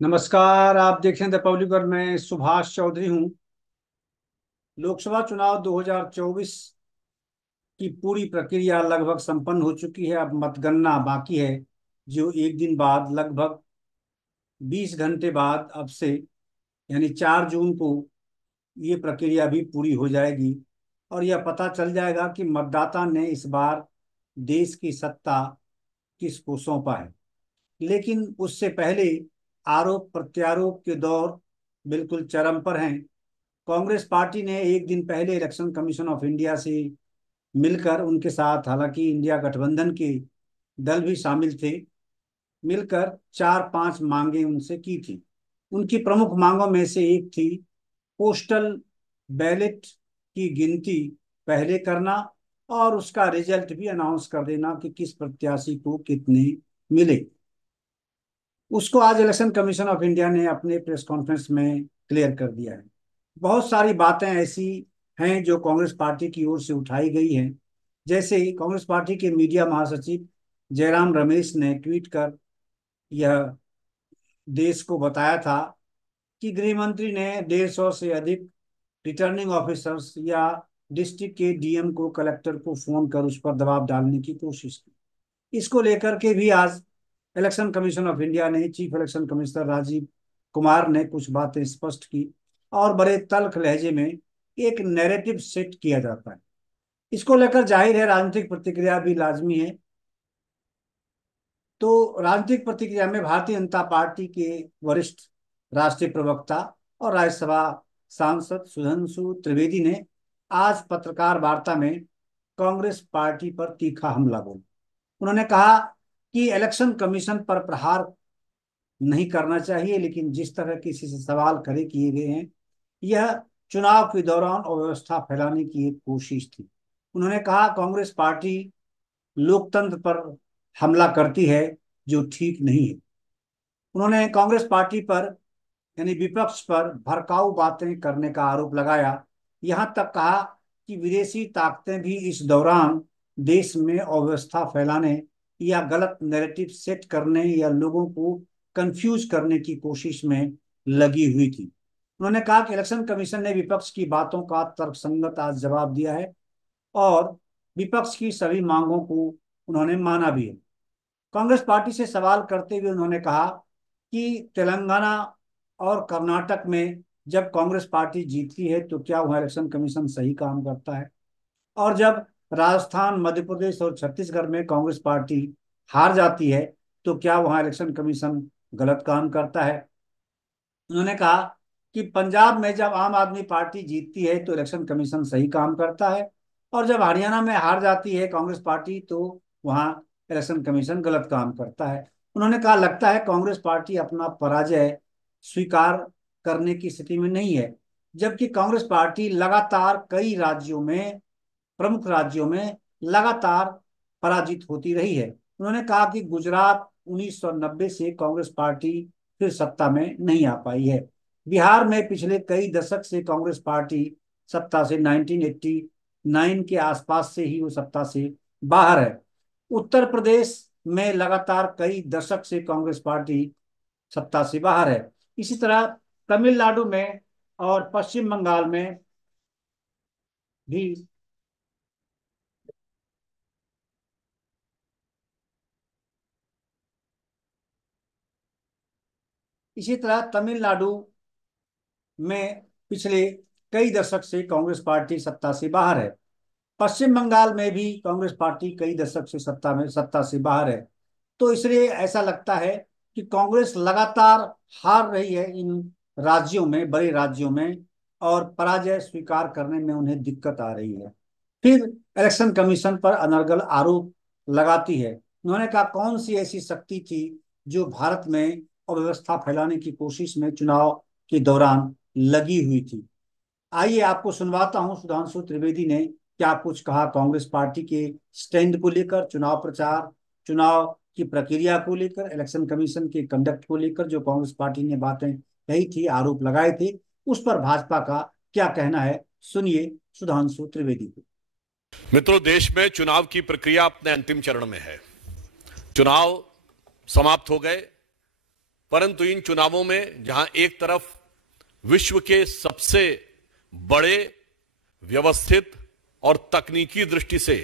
नमस्कार। आप देख रहे हैं द पब्लिक और मैं सुभाष चौधरी हूं। लोकसभा चुनाव 2024 की पूरी प्रक्रिया लगभग संपन्न हो चुकी है। अब मतगणना बाकी है, जो एक दिन बाद लगभग 20 घंटे बाद अब से यानी 4 जून को ये प्रक्रिया भी पूरी हो जाएगी और यह पता चल जाएगा कि मतदाता ने इस बार देश की सत्ता किसको सौंपा है। लेकिन उससे पहले आरोप प्रत्यारोप के दौर बिल्कुल चरम पर हैं। कांग्रेस पार्टी ने एक दिन पहले इलेक्शन कमीशन ऑफ इंडिया से मिलकर उनके साथ, हालांकि इंडिया गठबंधन के दल भी शामिल थे, मिलकर 4-5 मांगे उनसे की थी। उनकी प्रमुख मांगों में से एक थी पोस्टल बैलेट की गिनती पहले करना और उसका रिजल्ट भी अनाउंस कर देना कि किस प्रत्याशी को कितने मिले। उसको आज इलेक्शन कमीशन ऑफ इंडिया ने अपने प्रेस कॉन्फ्रेंस में क्लियर कर दिया है। बहुत सारी बातें ऐसी हैं जो कांग्रेस पार्टी की ओर से उठाई गई हैं। जैसे कांग्रेस पार्टी के मीडिया महासचिव जयराम रमेश ने ट्वीट कर यह देश को बताया था कि गृह मंत्री ने 150 से अधिक रिटर्निंग ऑफिसर्स या डिस्ट्रिक्ट के डीएम को, कलेक्टर को फोन कर उस पर दबाव डालने की कोशिश की। इसको लेकर के भी आज इलेक्शन कमीशन ऑफ इंडिया ने, Chief Election Commissioner Rajiv Kumar ने कुछ बातें स्पष्ट की और बड़े तल्ख लहजे में एक नैरेटिव सेट किया जाता है। इसको लेकर जाहिर है राजनीतिक प्रतिक्रिया भी लाजमी है। तो राजनीतिक प्रतिक्रिया में भारतीय जनता पार्टी के वरिष्ठ राष्ट्रीय प्रवक्ता और राज्यसभा सांसद सुधांशु त्रिवेदी ने आज पत्रकार वार्ता में कांग्रेस पार्टी पर तीखा हमला बोला। उन्होंने कहा कि इलेक्शन कमीशन पर प्रहार नहीं करना चाहिए, लेकिन जिस तरह किसी से सवाल खड़े किए गए हैं, यह चुनाव के दौरान अव्यवस्था फैलाने की एक कोशिश थी। उन्होंने कहा कांग्रेस पार्टी लोकतंत्र पर हमला करती है, जो ठीक नहीं है। उन्होंने कांग्रेस पार्टी पर यानी विपक्ष पर भड़काऊ बातें करने का आरोप लगाया। यहां तक कहा कि विदेशी ताकतें भी इस दौरान देश में अव्यवस्था फैलाने या गलत नैरेटिव सेट करने या लोगों को कंफ्यूज करने की कोशिश में लगी हुई थी। उन्होंने कहा कि इलेक्शन कमीशन ने विपक्ष की बातों का तर्कसंगत आज जवाब दिया है और विपक्ष की सभी मांगों को उन्होंने माना भी है। कांग्रेस पार्टी से सवाल करते हुए उन्होंने कहा कि तेलंगाना और कर्नाटक में जब कांग्रेस पार्टी जीतती है तो क्या वहां इलेक्शन कमीशन सही काम करता है, और जब राजस्थान, मध्य प्रदेश और छत्तीसगढ़ में कांग्रेस पार्टी हार जाती है तो क्या वहां इलेक्शन कमीशन गलत काम करता है। उन्होंने कहा कि पंजाब में जब आम आदमी पार्टी जीतती है तो इलेक्शन कमीशन सही काम करता है, और जब हरियाणा में हार जाती है कांग्रेस पार्टी तो वहां इलेक्शन कमीशन गलत काम करता है। उन्होंने कहा लगता है कांग्रेस पार्टी अपना पराजय स्वीकार करने की स्थिति में नहीं है, जबकि कांग्रेस पार्टी लगातार कई राज्यों में, प्रमुख राज्यों में लगातार पराजित होती रही है। उन्होंने कहा कि गुजरात 1990 से कांग्रेस पार्टी फिर सत्ता में नहीं आ पाई है। बिहार में पिछले कई दशक से कांग्रेस पार्टी सत्ता से 1989 के आसपास से ही वो सत्ता से बाहर है। उत्तर प्रदेश में लगातार कई दशक से कांग्रेस पार्टी सत्ता से बाहर है। इसी तरह तमिलनाडु में और पश्चिम बंगाल में भी, इसी तरह तमिलनाडु में पिछले कई दशक से कांग्रेस पार्टी सत्ता से बाहर है। पश्चिम बंगाल में भी कांग्रेस पार्टी कई दशक से सत्ता से बाहर है। तो इसलिए ऐसा लगता है कि कांग्रेस लगातार हार रही है इन राज्यों में, बड़े राज्यों में, और पराजय स्वीकार करने में उन्हें दिक्कत आ रही है। फिर इलेक्शन कमीशन पर अनर्गल आरोप लगाती है। उन्होंने कहा कौन सी ऐसी शक्ति थी जो भारत में अव्यवस्था फैलाने की कोशिश में चुनाव के दौरान लगी हुई थी। आइए आपको सुनवाता हूं सुधांशु त्रिवेदी ने क्या कुछ कहा कांग्रेस पार्टी के स्टैंड को लेकर, चुनाव प्रचार, चुनाव की प्रक्रिया को लेकर, इलेक्शन कमीशन के कंडक्ट को लेकर जो कांग्रेस पार्टी ने बातें कही थी, आरोप लगाए थे, उस पर भाजपा का क्या कहना है। सुनिए सुधांशु त्रिवेदी को। मित्रों, देश में चुनाव की प्रक्रिया अपने अंतिम चरण में है। चुनाव समाप्त हो गए, परंतु इन चुनावों में जहां एक तरफ विश्व के सबसे बड़े, व्यवस्थित और तकनीकी दृष्टि से,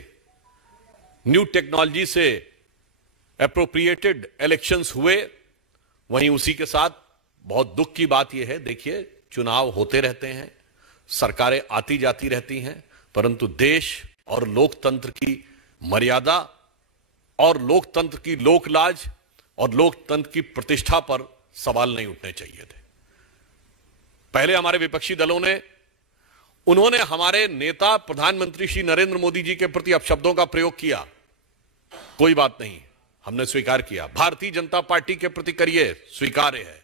न्यू टेक्नोलॉजी से एप्रोप्रिएटेड इलेक्शंस हुए, वहीं उसी के साथ बहुत दुख की बात यह है, देखिए चुनाव होते रहते हैं, सरकारें आती जाती रहती हैं, परंतु देश और लोकतंत्र की मर्यादा और लोकतंत्र की लोकलाज और लोकतंत्र की प्रतिष्ठा पर सवाल नहीं उठने चाहिए थे। पहले हमारे विपक्षी दलों ने उन्होंने हमारे नेता प्रधानमंत्री श्री नरेंद्र मोदी जी के प्रति अपशब्दों का प्रयोग किया, कोई बात नहीं, हमने स्वीकार किया। भारतीय जनता पार्टी के प्रति करिए, स्वीकार्य है।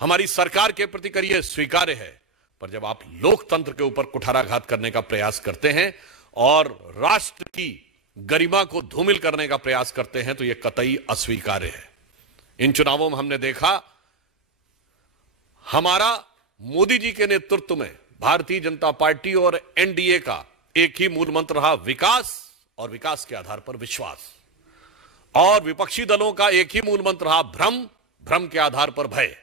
हमारी सरकार के प्रति करिए, स्वीकार्य है। पर जब आप लोकतंत्र के ऊपर कुठाराघात करने का प्रयास करते हैं और राष्ट्र की गरिमा को धूमिल करने का प्रयास करते हैं तो यह कतई अस्वीकार्य है। इन चुनावों में हमने देखा, हमारा मोदी जी के नेतृत्व में भारतीय जनता पार्टी और एनडीए का एक ही मूल मंत्र रहा, विकास, और विकास के आधार पर विश्वास। और विपक्षी दलों का एक ही मूल मंत्र रहा, भ्रम, भ्रम के आधार पर भय।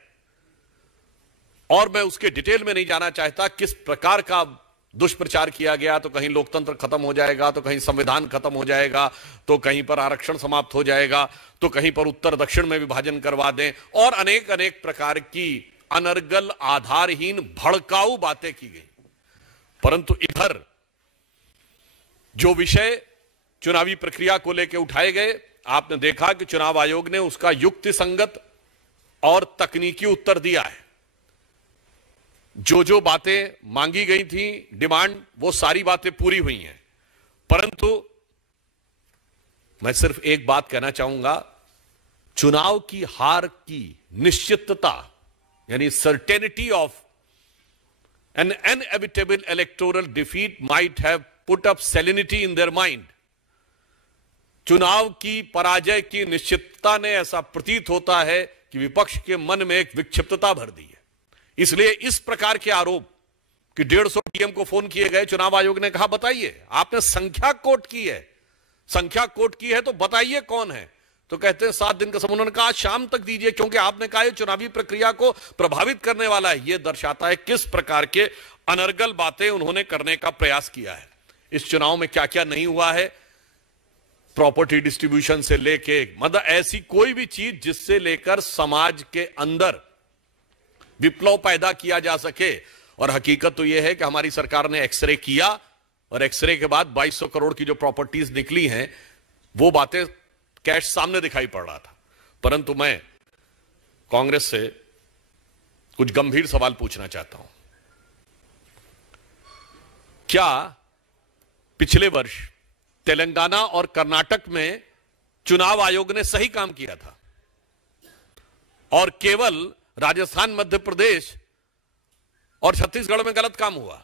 और मैं उसके डिटेल में नहीं जाना चाहता किस प्रकार का दुष्प्रचार किया गया, तो कहीं लोकतंत्र खत्म हो जाएगा, तो कहीं संविधान खत्म हो जाएगा, तो कहीं पर आरक्षण समाप्त हो जाएगा, तो कहीं पर उत्तर दक्षिण में विभाजन करवा दें, और अनेक अनेक प्रकार की अनर्गल, आधारहीन, भड़काऊ बातें की गई। परंतु इधर जो विषय चुनावी प्रक्रिया को लेकर उठाए गए, आपने देखा कि चुनाव आयोग ने उसका युक्ति संगत और तकनीकी उत्तर दिया है। जो जो बातें मांगी गई थी, डिमांड, वो सारी बातें पूरी हुई हैं। परंतु मैं सिर्फ एक बात कहना चाहूंगा, चुनाव की हार की निश्चितता, यानी certainty of N inevitable electoral defeat might have put up salinity in their mind. चुनाव की पराजय की निश्चितता ने ऐसा प्रतीत होता है कि विपक्ष के मन में एक विक्षिप्तता भर दी है। इसलिए इस प्रकार के आरोप कि 150 डीएम को फोन किए गए, चुनाव आयोग ने कहा बताइए, आपने संख्या कोट की है, संख्या कोट की है तो बताइए कौन है। तो कहते हैं 7 दिन का समय। उन्होंने कहा शाम तक दीजिए, क्योंकि आपने कहा चुनावी प्रक्रिया को प्रभावित करने वाला है। यह दर्शाता है किस प्रकार के अनर्गल बातें उन्होंने करने का प्रयास किया है। इस चुनाव में क्या क्या नहीं हुआ है, प्रॉपर्टी डिस्ट्रीब्यूशन से लेके, मतलब ऐसी कोई भी चीज जिससे लेकर समाज के अंदर विप्लव पैदा किया जा सके। और हकीकत तो यह है कि हमारी सरकार ने एक्सरे किया और एक्सरे के बाद 2200 करोड़ की जो प्रॉपर्टीज निकली हैं, वो बातें कैश सामने दिखाई पड़ रहा था। परंतु मैं कांग्रेस से कुछ गंभीर सवाल पूछना चाहता हूं। क्या पिछले वर्ष तेलंगाना और कर्नाटक में चुनाव आयोग ने सही काम किया था और केवल राजस्थान, मध्य प्रदेश और छत्तीसगढ़ में गलत काम हुआ?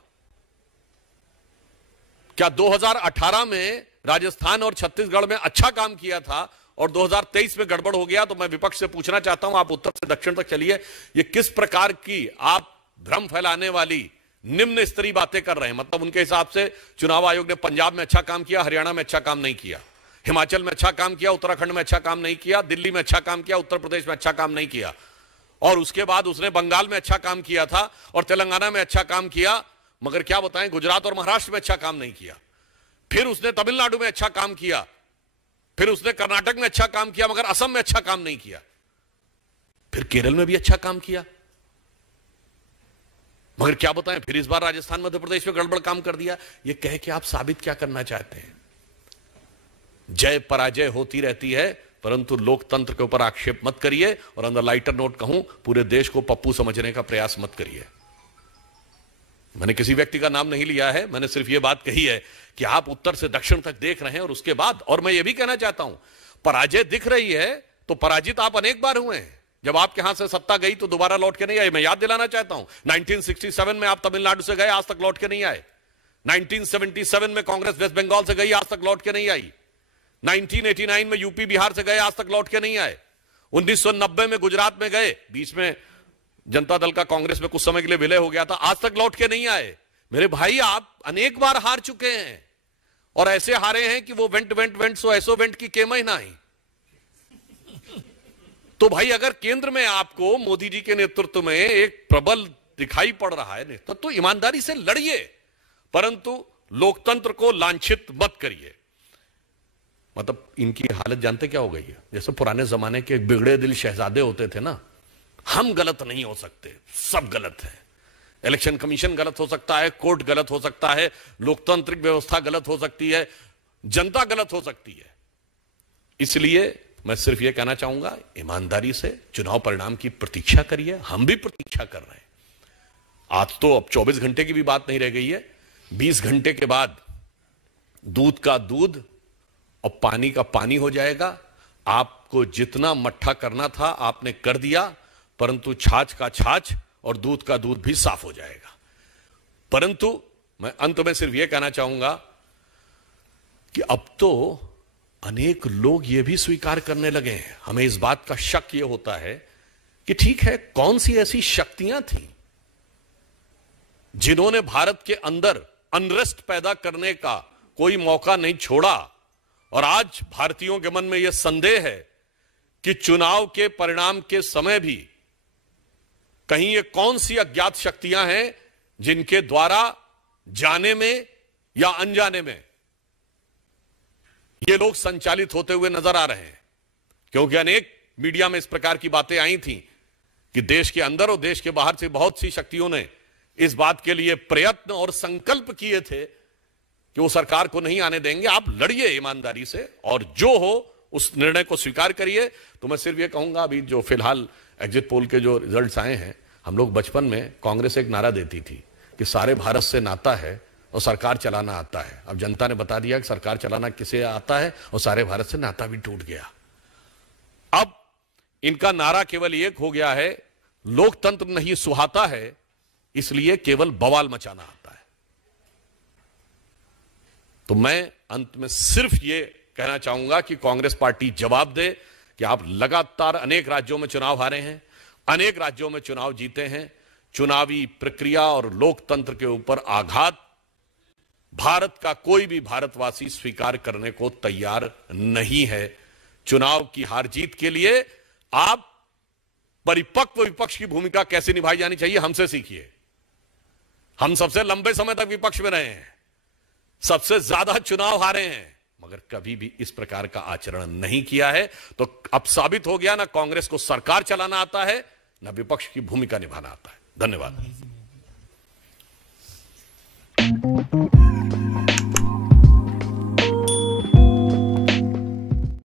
क्या 2018 में राजस्थान और छत्तीसगढ़ में अच्छा काम किया था और 2023 में गड़बड़ हो गया? तो मैं विपक्ष से पूछना चाहता हूं, आप उत्तर से दक्षिण तक चलिए, ये किस प्रकार की आप भ्रम फैलाने वाली निम्न स्तरीय बातें कर रहे हैं? मतलब उनके हिसाब से चुनाव आयोग ने पंजाब में अच्छा काम किया, हरियाणा में अच्छा काम नहीं किया, हिमाचल में अच्छा काम किया, उत्तराखंड में अच्छा काम नहीं किया, दिल्ली में अच्छा काम किया, उत्तर प्रदेश में अच्छा काम नहीं किया, और उसके बाद उसने बंगाल में अच्छा काम किया था और तेलंगाना में अच्छा काम किया, मगर क्या बताएं गुजरात और महाराष्ट्र में अच्छा काम नहीं किया। फिर उसने तमिलनाडु में अच्छा काम किया, फिर उसने कर्नाटक में अच्छा काम किया, मगर असम में अच्छा काम नहीं किया, फिर केरल में भी अच्छा काम किया, मगर क्या बताएं फिर इस बार राजस्थान, मध्य प्रदेश में गड़बड़ काम कर दिया। यह कह के आप साबित क्या करना चाहते हैं? जय पराजय होती रहती है, परंतु लोकतंत्र के ऊपर आक्षेप मत करिए। और अंदर लाइटर नोट कहूं, पूरे देश को पप्पू समझने का प्रयास मत करिए। मैंने किसी व्यक्ति का नाम नहीं लिया है, मैंने सिर्फ यह बात कही है कि आप उत्तर से दक्षिण तक देख रहे हैं और उसके बाद, और मैं यह भी कहना चाहता हूं, पराजय दिख रही है तो पराजित आप अनेक बार हुए हैं। जब आपके यहां से सत्ता गई तो दोबारा लौट के नहीं आई। मैं याद दिलाना चाहता हूं, 1967 में आप तमिलनाडु से गए, आज तक लौट के नहीं आए। 1977 में कांग्रेस वेस्ट बंगाल से गई, आज तक लौट के नहीं आई। 1989 में यूपी बिहार से गए, आज तक लौट के नहीं आए। 1990 में गुजरात में गए, बीच में जनता दल का कांग्रेस में कुछ समय के लिए विलय हो गया था, आज तक लौट के नहीं आए। मेरे भाई, आप अनेक बार हार चुके हैं और ऐसे हारे हैं कि वो वेंट सो ऐसो वेंट की केम ही ना ही। तो भाई अगर केंद्र में आपको मोदी जी के नेतृत्व में एक प्रबल दिखाई पड़ रहा है नेतृत्व, तो ईमानदारी से लड़िए, परंतु लोकतंत्र को लांछित मत करिए। मतलब इनकी हालत जानते क्या हो गई है? जैसे पुराने जमाने के बिगड़े दिल शहजादे होते थे ना, हम गलत नहीं हो सकते, सब गलत है। इलेक्शन कमीशन गलत हो सकता है, कोर्ट गलत हो सकता है, लोकतांत्रिक व्यवस्था गलत हो सकती है, जनता गलत हो सकती है। इसलिए मैं सिर्फ यह कहना चाहूंगा, ईमानदारी से चुनाव परिणाम की प्रतीक्षा करिए। हम भी प्रतीक्षा कर रहे हैं। आज तो अब 24 घंटे की भी बात नहीं रह गई है। 20 घंटे के बाद दूध का दूध और पानी का पानी हो जाएगा। आपको जितना मट्ठा करना था आपने कर दिया, परंतु छाछ का छाछ और दूध का दूध भी साफ हो जाएगा। परंतु मैं अंत में सिर्फ यह कहना चाहूंगा कि अब तो अनेक लोग यह भी स्वीकार करने लगे हैं। हमें इस बात का शक यह होता है कि ठीक है, कौन सी ऐसी शक्तियां थी जिन्होंने भारत के अंदर अनरेस्ट पैदा करने का कोई मौका नहीं छोड़ा, और आज भारतीयों के मन में यह संदेह है कि चुनाव के परिणाम के समय भी कहीं ये कौन सी अज्ञात शक्तियां हैं जिनके द्वारा जाने में या अनजाने में ये लोग संचालित होते हुए नजर आ रहे हैं। क्योंकि अनेक मीडिया में इस प्रकार की बातें आई थी कि देश के अंदर और देश के बाहर से बहुत सी शक्तियों ने इस बात के लिए प्रयत्न और संकल्प किए थे कि वो सरकार को नहीं आने देंगे। आप लड़िए ईमानदारी से, और जो हो उस निर्णय को स्वीकार करिए। तो मैं सिर्फ ये कहूंगा, अभी जो फिलहाल एग्जिट पोल के जो रिजल्ट्स आए हैं, हम लोग बचपन में कांग्रेस एक नारा देती थी कि सारे भारत से नाता है और सरकार चलाना आता है। अब जनता ने बता दिया कि सरकार चलाना किसे आता है और सारे भारत से नाता भी टूट गया। अब इनका नारा केवल एक हो गया है, लोकतंत्र नहीं सुहाता है, इसलिए केवल बवाल मचाना आता है। तो मैं अंत में सिर्फ ये कहना चाहूंगा कि कांग्रेस पार्टी जवाब दे कि आप लगातार अनेक राज्यों में चुनाव हारे हैं, अनेक राज्यों में चुनाव जीते हैं। चुनावी प्रक्रिया और लोकतंत्र के ऊपर आघात भारत का कोई भी भारतवासी स्वीकार करने को तैयार नहीं है। चुनाव की हार जीत के लिए आप परिपक्व विपक्ष की भूमिका कैसे निभाई जानी चाहिए हमसे सीखिए। हम सबसे लंबे समय तक विपक्ष में रहे हैं, सबसे ज्यादा चुनाव हारे हैं, मगर कभी भी इस प्रकार का आचरण नहीं किया है। तो अब साबित हो गया, ना कांग्रेस को सरकार चलाना आता है, ना विपक्ष की भूमिका निभाना आता है। धन्यवाद।